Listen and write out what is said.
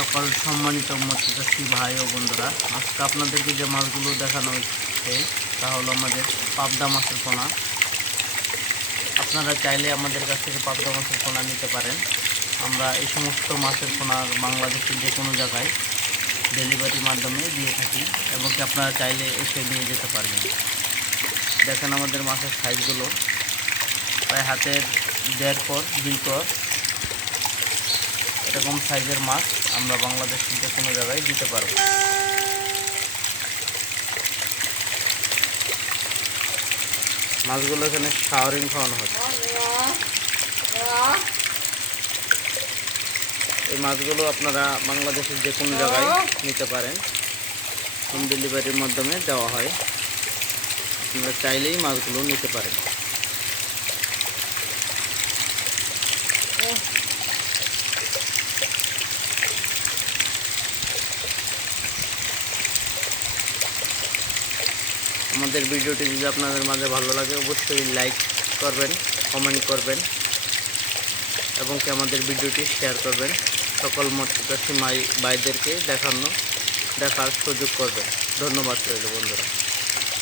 সকল সম্মানিত মৎস্যচাষী ভাই ও বন্ধুরা, আজকে আপনাদেরকে যে মাছগুলো দেখানো হচ্ছে, তা হলো আমাদের পাবদা মাছের পোনা। আপনারা চাইলে আমাদের কাছ থেকে পাবদা মাছের পোনা নিতে পারেন। আমরা এই সমস্ত মাছের পোনা বাংলাদেশের যে কোনো জায়গায় ডেলিভারির মাধ্যমে দিয়ে থাকি এবং কি আপনারা চাইলে এসে নিয়ে যেতে পারবেন। দেখেন আমাদের মাছের সাইজগুলো। প্রায় হাতের দেড় পর, দুই পর এরকম সাইজের মাছ আমরা বাংলাদেশ যে কোনো জায়গায় দিতে পারব মাছগুলো এখানে শাওয়ারিং খাওয়ানো হচ্ছে। এই মাছগুলো আপনারা বাংলাদেশের যে কোনো জায়গায় নিতে পারেন। হোম ডেলিভারির মাধ্যমে দেওয়া হয়। আপনারা চাইলেই মাছগুলো নিতে পারেন। আমাদের ভিডিওটি যদি আপনাদের মাঝে ভালো লাগে, অবশ্যই লাইক করবেন কমেন্ট করবেন এবং কি আমাদের ভিডিওটি শেয়ার করবেন। সকল মৎস্যচাষী মাই, ভাইদেরকে দেখানো, দেখার সুযোগ করবেন। ধন্যবাদ রইল বন্ধুরা।